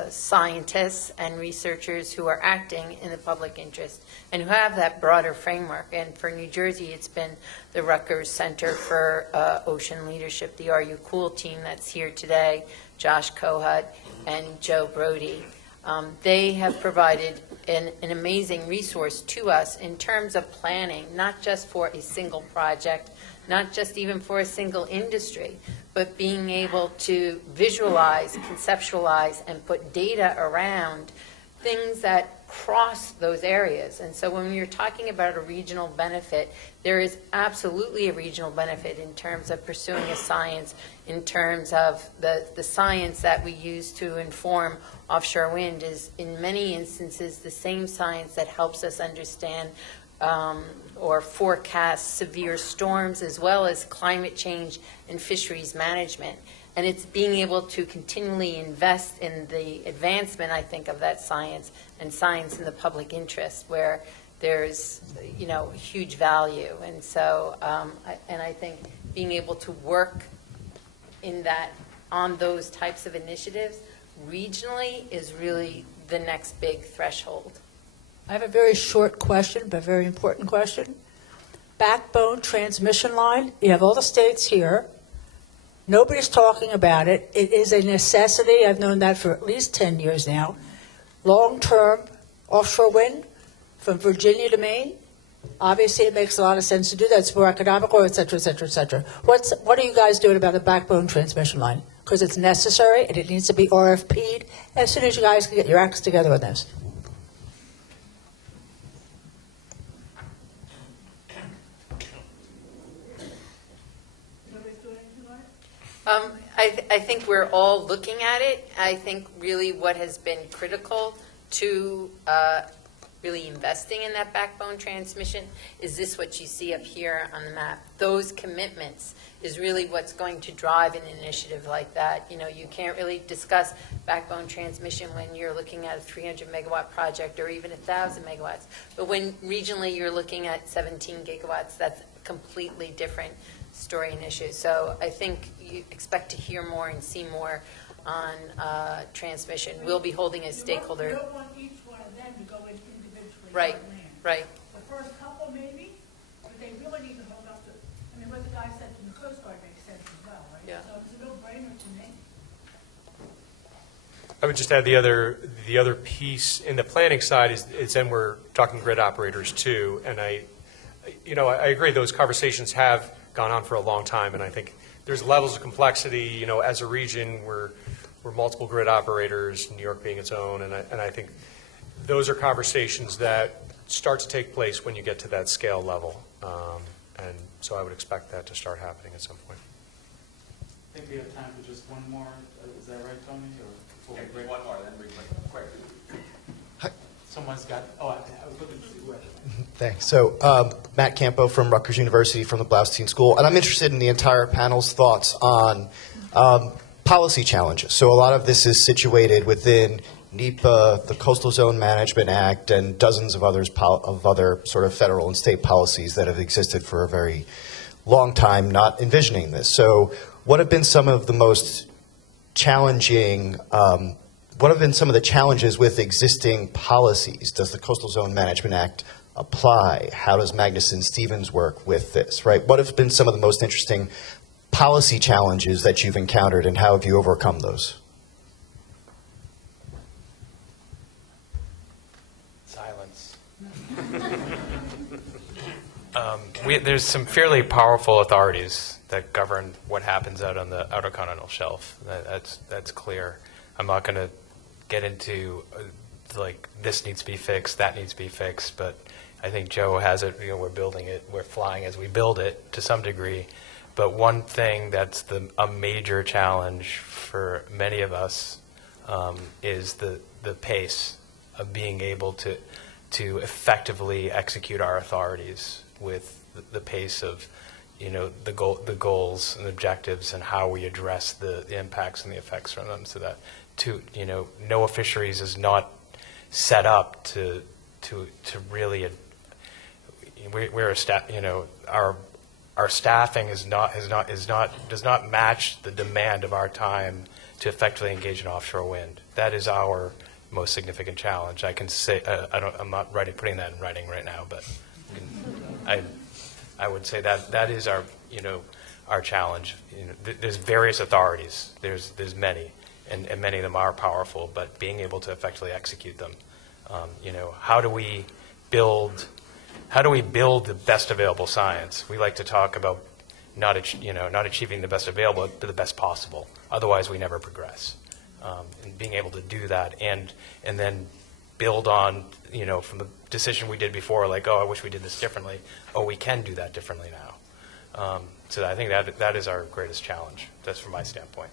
scientists and researchers who are acting in the public interest and who have that broader framework. And for New Jersey, it's been the Rutgers Center for Ocean Leadership, the Are You Cool team that's here today, Josh Kohut and Joe Brody. They have provided an amazing resource to us in terms of planning, not just for a single project, not just even for a single industry, but being able to visualize, conceptualize, and put data around things that cross those areas. And so when you're talking about a regional benefit, there is absolutely a regional benefit in terms of pursuing a science, in terms of the science that we use to inform offshore wind is in many instances the same science that helps us understand or forecast severe storms, as well as climate change and fisheries management. And it's being able to continually invest in the advancement, I think, of that science and science in the public interest, where there's, huge value. And so, I think being able to work on those types of initiatives regionally is really the next big threshold. I have a very short question, but a very important question. Backbone transmission line, you have all the states here. Nobody's talking about it. It is a necessity. I've known that for at least 10 years now. Long-term offshore wind from Virginia to Maine. Obviously, it makes a lot of sense to do that. It's more economical, et cetera, et cetera, et cetera. What are you guys doing about the backbone transmission line? Because it's necessary, and it needs to be RFP'd as soon as you guys can get your acts together on this. I think we're all looking at it. I think really what has been critical to really investing in that backbone transmission is this what you see up here on the map. Those commitments is really what's going to drive an initiative like that. You can't really discuss backbone transmission when you're looking at a 300 megawatt project or even 1,000 megawatts. But when regionally you're looking at 17 gigawatts, that's a completely different story and issue. So I think you expect to hear more and see more on transmission. We'll be holding a stakeholder. You don't want each one of them to go in individually. Right, right. The first couple maybe, but they really need to hold up to, what the guy said from the Coast Guard makes sense as well, right? Yeah. So it's a no-brainer to me. I would just add the other piece in the planning side is then we're talking grid operators too, and I agree those conversations have gone on for a long time, and I think there's levels of complexity. As a region, we're multiple grid operators, New York being its own, and I think those are conversations that start to take place when you get to that scale level, and so I would expect that to start happening at some point. I think we have time for just one more. Is that right, Tony? Or before we break? One more, then we can quick. Someone's got. Oh, I was looking to see who. Thanks. So, Matt Campo from Rutgers University from the Blaustein School, and I'm interested in the entire panel's thoughts on policy challenges. So a lot of this is situated within NEPA, the Coastal Zone Management Act, and dozens of other sort of federal and state policies that have existed for a very long time, not envisioning this. So what have been some of the most challenging what have been some of the challenges with existing policies? Does the Coastal Zone Management Act apply? How does Magnuson-Stevens work with this, right? What have been some of the most interesting policy challenges that you've encountered, and how have you overcome those? Silence. There's some fairly powerful authorities that govern what happens out on the outer continental shelf. That's clear. I'm not going to get into like this needs to be fixed, that needs to be fixed, but I think Joe has it. We're building it. We're flying as we build it to some degree. But one thing that's a major challenge for many of us is the pace of being able to effectively execute our authorities with the pace of the goals and objectives and how we address the impacts and the effects from them. So that NOAA Fisheries is not set up to really we're a our our staffing does not match the demand of our time to effectively engage in offshore wind. That is our most significant challenge. I can say I'm not putting that in writing right now, but I would say that is our our challenge. There's various authorities. There's many, and many of them are powerful. But being able to effectively execute them, how do we build the best available science? We like to talk about not achieving the best available, but the best possible. Otherwise, we never progress. And being able to do that, and then build on from the decision we did before, like, oh, I wish we did this differently. Oh, we can do that differently now. So I think that is our greatest challenge. That's from my standpoint.